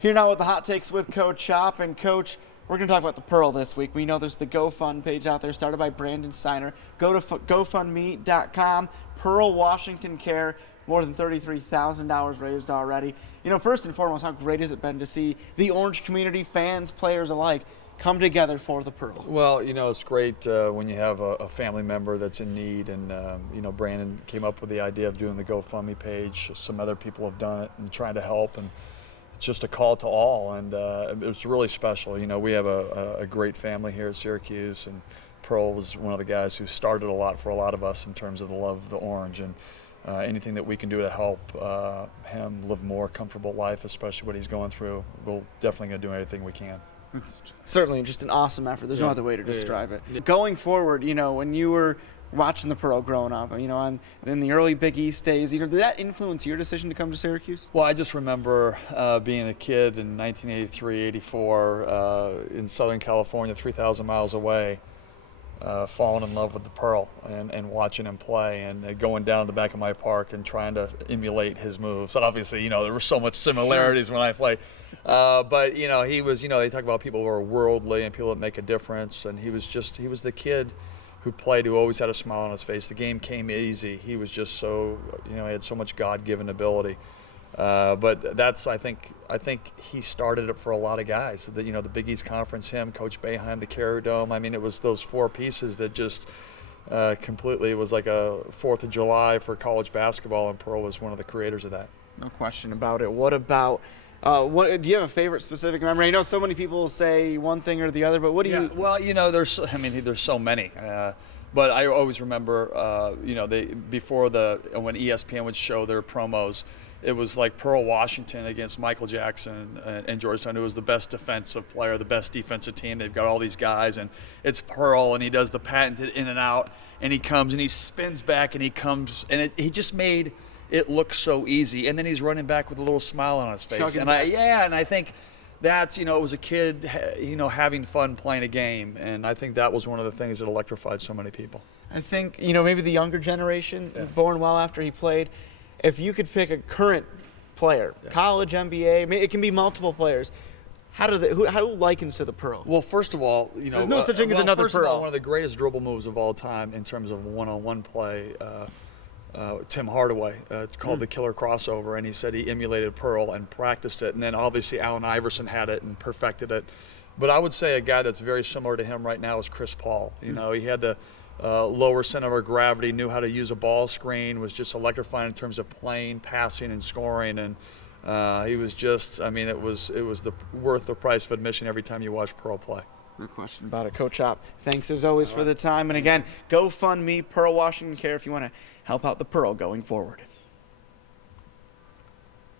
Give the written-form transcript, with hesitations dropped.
Here now with the hot takes with Coach Hop. And Coach, we're going to talk about the Pearl this week. We know there's the GoFund page out there started by Brandon Steiner. Go to GoFundMe.com. Pearl Washington Care, more than $33,000 raised already. You know, first and foremost, how great has it been to see the Orange community, fans, players alike, come together for the Pearl? Well, you know, it's great when you have a family member that's in need, and you know, Brandon came up with the idea of doing the GoFundMe page. Some other people have done it and trying to help, and it's just a call to all, and it's really special. You know, we have a great family here at Syracuse, and Pearl was one of the guys who started a lot for a lot of us in terms of the love of the Orange, and anything that we can do to help him live a more comfortable life, especially what he's going through, we're definitely going to do anything we can. It's certainly just an awesome effort. There's no other way to describe it. Going forward, you know, when you were watching the Pearl growing up, you know, in the early Big East days, you know, did that influence your decision to come to Syracuse? Well, I just remember being a kid in 1983, 84 in Southern California, 3,000 miles away, falling in love with the Pearl and watching him play, and going down to the back of my park and trying to emulate his moves. And obviously, you know, there were so much similarities when I played. But, you know, he was, you know, they talk about people who are worldly and people that make a difference. And he was the kid who played, who always had a smile on his face. The game came easy. He was just so, you know, he had so much God-given ability. But that's, I think he started it for a lot of guys. You know, the Big East Conference, him, Coach Boeheim, the Carrier Dome. I mean, it was those four pieces that just completely, it was like a 4th of July for college basketball, and Pearl was one of the creators of that. No question about it. What about, do you have a favorite specific memory? I know so many people say one thing or the other, but what do you? Well, you know, there's so many. But I always remember, you know, when ESPN would show their promos, it was like Pearl Washington against Michael Jackson and Georgetown, who was the best defensive player, the best defensive team. They've got all these guys, and it's Pearl, and he does the patented in and out, and he comes and he spins back and he comes, and he just made it look so easy. And then he's running back with a little smile on his face. And I think that's, you know, it was a kid, you know, having fun playing a game, and I think that was one of the things that electrified so many people. I think, you know, maybe the younger generation, born well after he played, if you could pick a current player, college, NBA, it can be multiple players, who likens to the Pearl? Well, first of all, you know, there's no such thing as another first Pearl. Of all, one of the greatest dribble moves of all time in terms of one-on-one play, Tim Hardaway, it's called the killer crossover, and he said he emulated Pearl and practiced it, and then obviously Allen Iverson had it and perfected it. But I would say a guy that's very similar to him right now is Chris Paul. You know, he had the lower center of gravity, knew how to use a ball screen, was just electrifying in terms of playing, passing, and scoring, and he was just, I mean, it was worth the price of admission every time you watch Pearl play. No question about it. Coach Hop, thanks as always for the time. And again, GoFundMe, Pearl Washington Care, if you want to help out the Pearl going forward.